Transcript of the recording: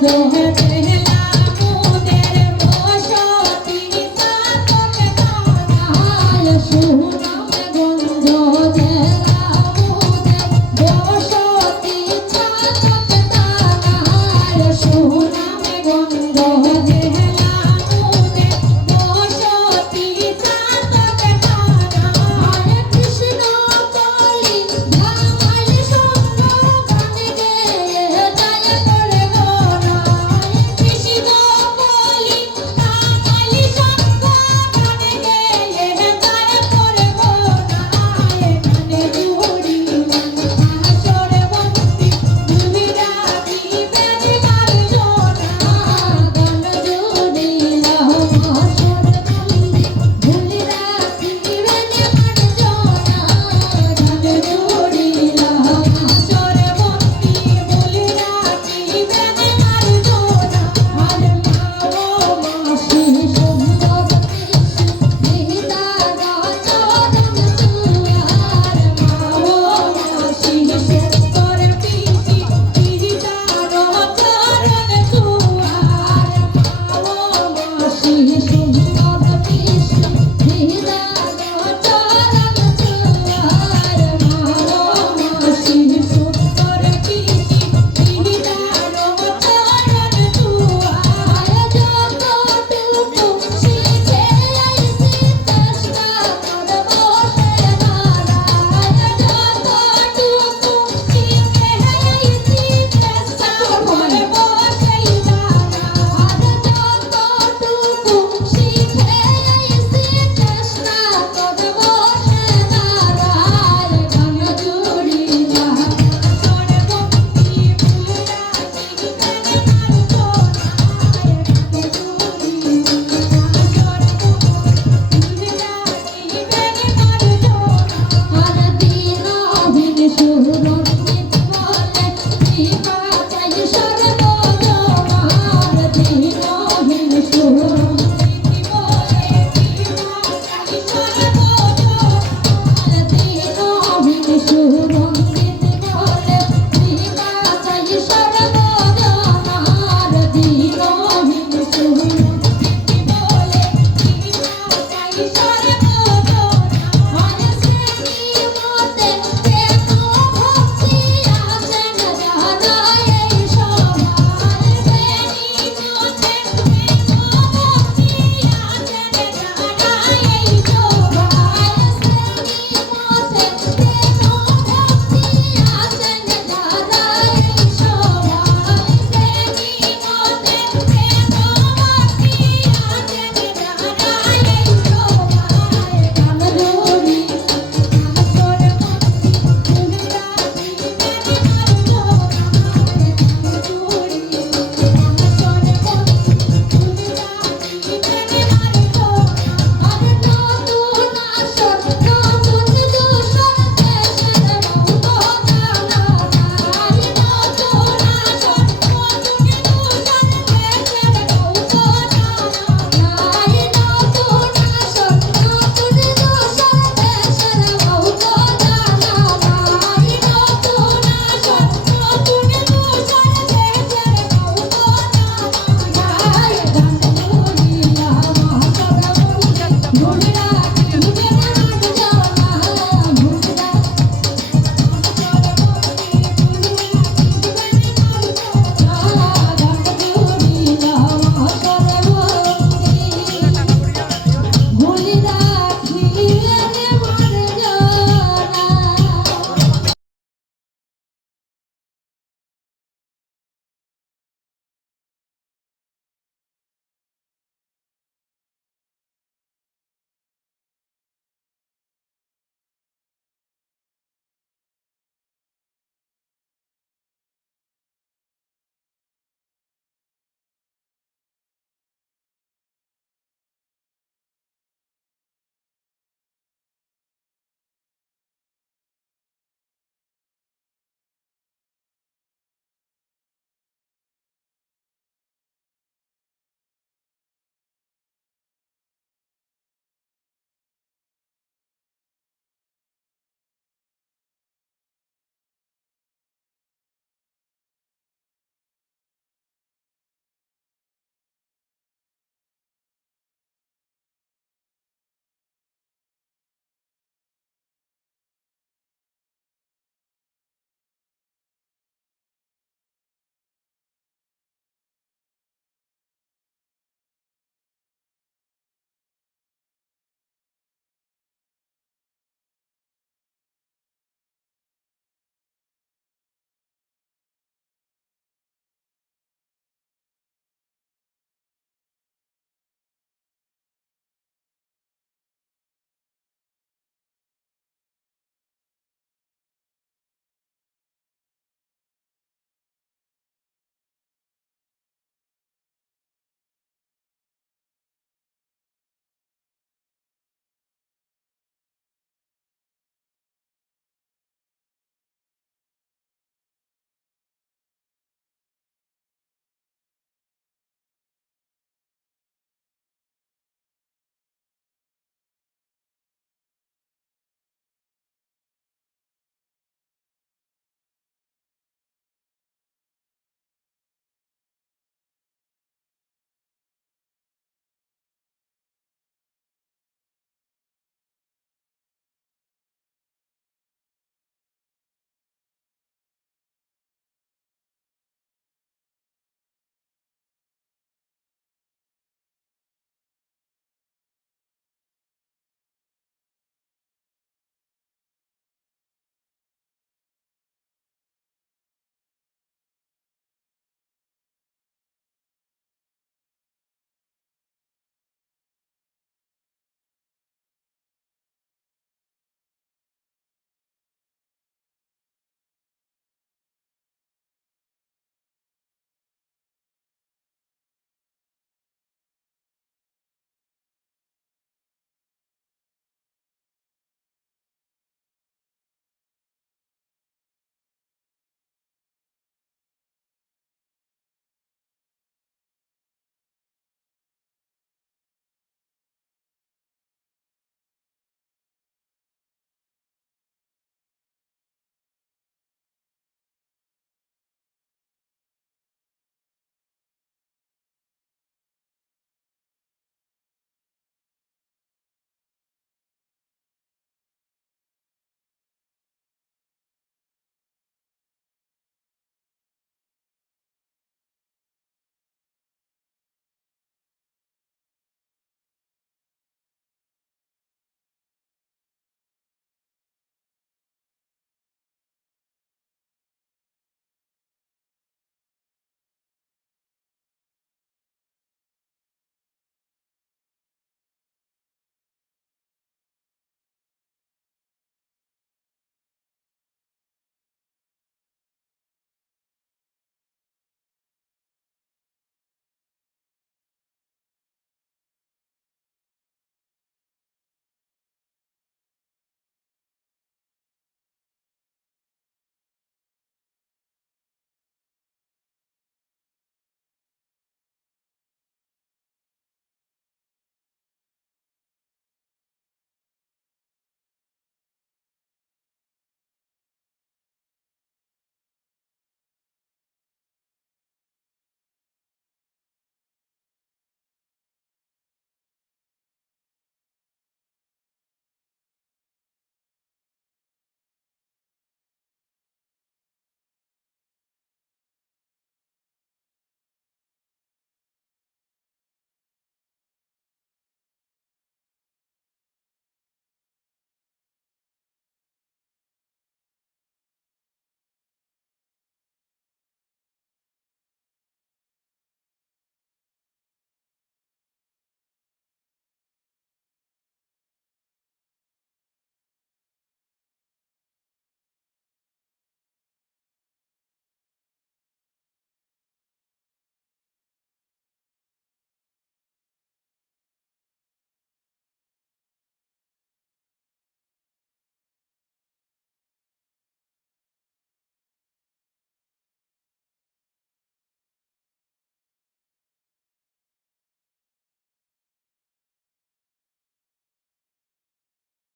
the